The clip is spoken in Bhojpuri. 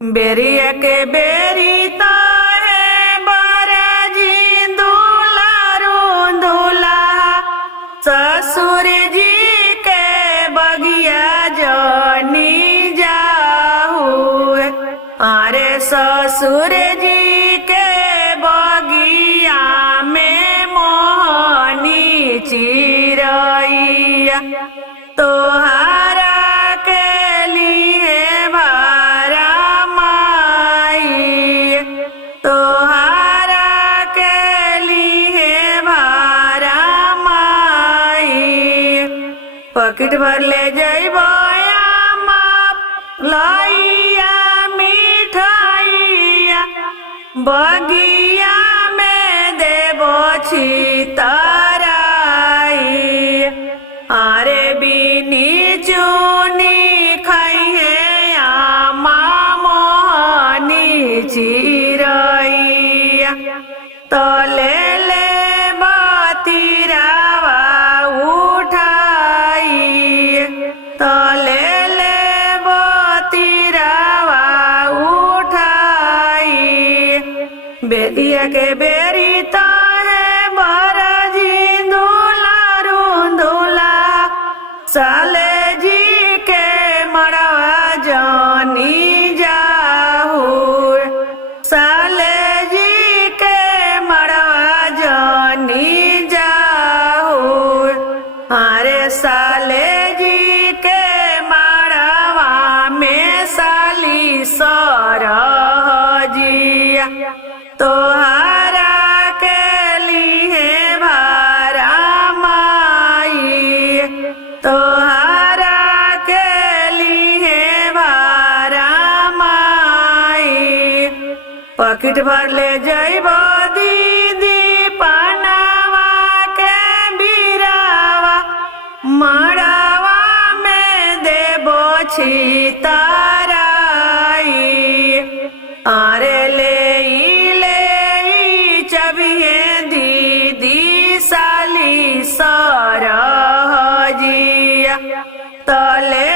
बेरिया के बेरी तो है बराजी दुलारू दुला ससुर जी के बगिया जनी जाहू। अरे ससुर जी के बगिया में मोहनी चिरैया तोहारा के लिए भारा माई, तोहारा के लिए भारा माई। पॉकेट भर ले जइबो लइया मिठाइया बगिया में देबो छितराई। अरे बिनी चुनी खइहे आमा मोहनी चिरैया तो ले ले बतिरावा उठाई, तो ले ले बतिरावा उठाई। बेलिया के बेरी तो है बराजी दुलारू दुला साले जी के मड़वा जानी जाहू। साले जी के मड़वा जानी जाहू। अरे साले जी के मड़वा में साली सरहजिया तोहारा के लिए भारा माई, तोहारा के लिए भारा माई। पॉकेट भर ले जइबो दीदी पनावा के बिरावा मड़ावा में देबो छितराई। अरे ले चबिए दीदी साली सरहजिया तो ले